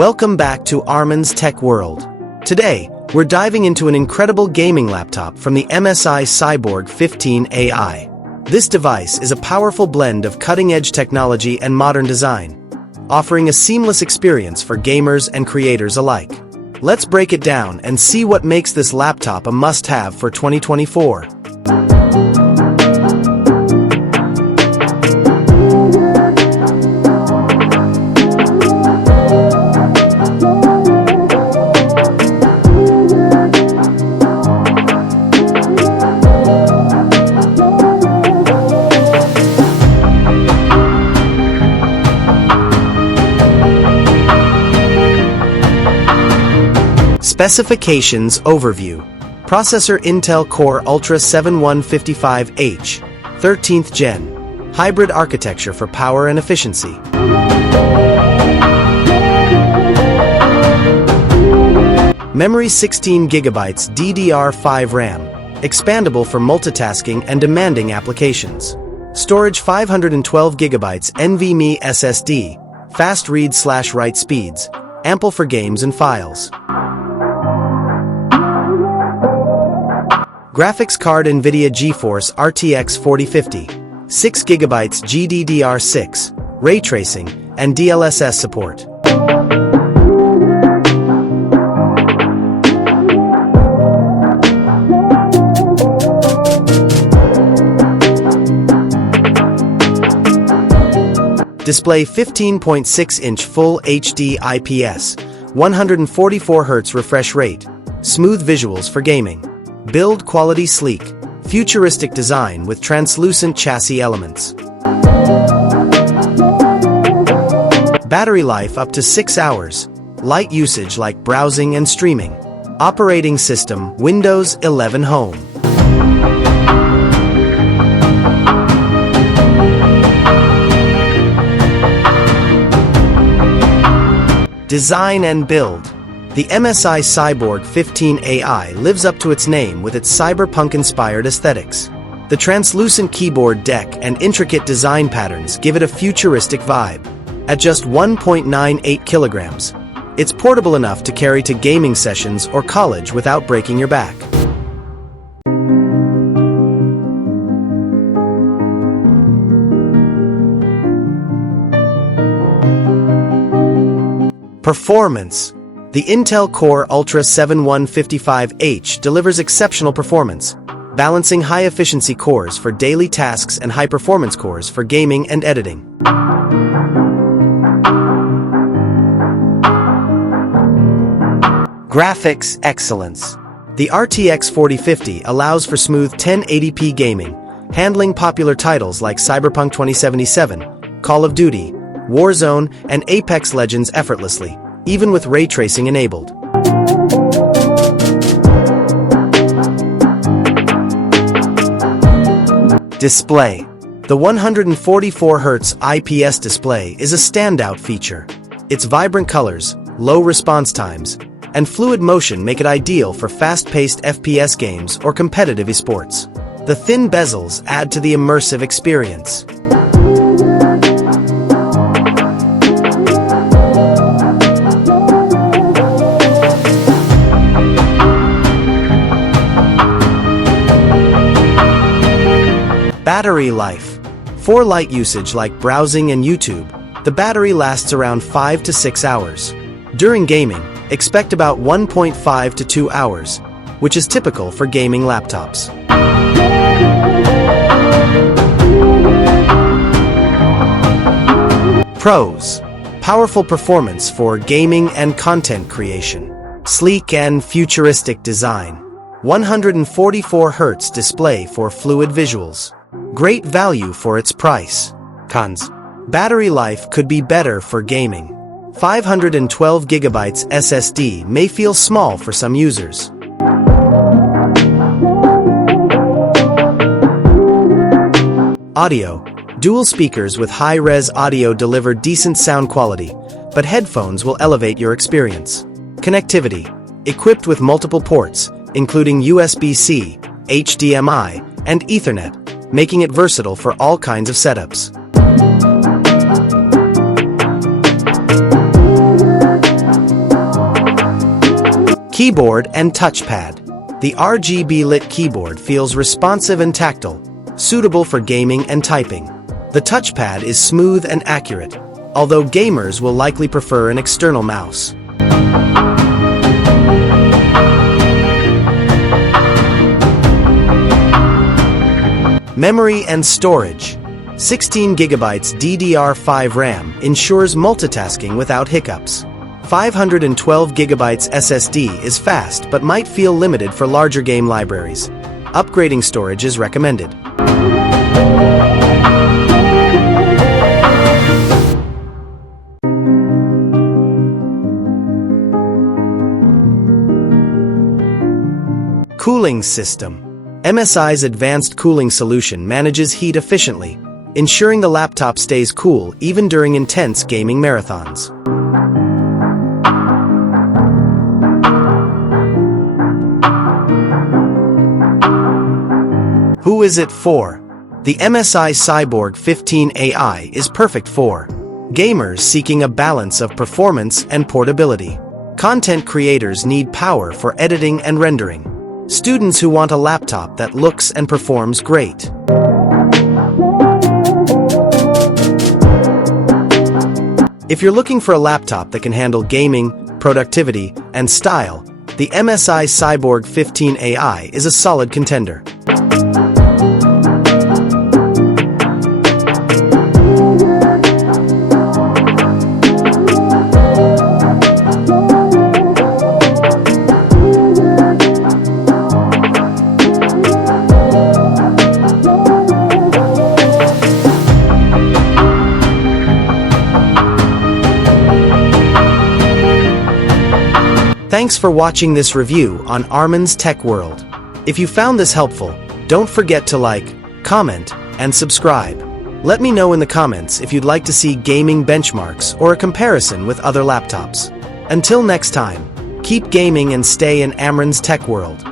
Welcome back to Arman's Tech World. Today, we're diving into an incredible gaming laptop from the MSI Cyborg 15 AI. This device is a powerful blend of cutting-edge technology and modern design, offering a seamless experience for gamers and creators alike. Let's break it down and see what makes this laptop a must-have for 2024. Specifications Overview. Processor Intel Core Ultra 7155H, 13th Gen. Hybrid architecture for power and efficiency. Memory 16GB DDR5 RAM, expandable for multitasking and demanding applications. Storage 512GB NVMe SSD, fast read/write speeds, ample for games and files. Graphics card NVIDIA GeForce RTX 4050, 6GB GDDR6, ray tracing, and DLSS support. Display 15.6-inch Full HD IPS, 144Hz refresh rate, smooth visuals for gaming. Build quality sleek, futuristic design with translucent chassis elements. Battery life up to 6 hours. Light usage like browsing and streaming. Operating system Windows 11 Home. Design and build. The MSI Cyborg 15 AI lives up to its name with its cyberpunk-inspired aesthetics. The translucent keyboard deck and intricate design patterns give it a futuristic vibe. At just 1.98 kilograms, it's portable enough to carry to gaming sessions or college without breaking your back. Performance. The Intel Core Ultra 7155H delivers exceptional performance, balancing high-efficiency cores for daily tasks and high-performance cores for gaming and editing. Graphics excellence. The RTX 4050 allows for smooth 1080p gaming, handling popular titles like Cyberpunk 2077, Call of Duty, Warzone, and Apex Legends effortlessly, even with ray tracing enabled. Display. The 144Hz IPS display is a standout feature. Its vibrant colors, low response times, and fluid motion make it ideal for fast-paced FPS games or competitive esports. The thin bezels add to the immersive experience. Battery life. For light usage like browsing and YouTube, the battery lasts around 5 to 6 hours. During gaming, expect about 1.5 to 2 hours, which is typical for gaming laptops. Pros. Powerful performance for gaming and content creation. Sleek and futuristic design. 144Hz display for fluid visuals. Great value for its price. Cons. Battery life could be better for gaming. 512GB SSD may feel small for some users. Audio. Dual speakers with high-res audio deliver decent sound quality, but headphones will elevate your experience. Connectivity. Equipped with multiple ports, including USB-C, HDMI, and Ethernet, making it versatile for all kinds of setups. Keyboard and touchpad. The RGB-lit keyboard feels responsive and tactile, suitable for gaming and typing. The touchpad is smooth and accurate, although gamers will likely prefer an external mouse. Memory and storage. 16 GB DDR5 RAM ensures multitasking without hiccups. 512 GB SSD is fast but might feel limited for larger game libraries. Upgrading storage is recommended. Cooling system. MSI's advanced cooling solution manages heat efficiently, ensuring the laptop stays cool even during intense gaming marathons. Who is it for? The MSI Cyborg 15 AI is perfect for gamers seeking a balance of performance and portability. Content creators need power for editing and rendering. Students who want a laptop that looks and performs great. If you're looking for a laptop that can handle gaming, productivity, and style, the MSI Cyborg 15 AI is a solid contender. Thanks for watching this review on Arman's Tech World. If you found this helpful, don't forget to like, comment, and subscribe. Let me know in the comments if you'd like to see gaming benchmarks or a comparison with other laptops. Until next time, keep gaming and stay in Arman's Tech World.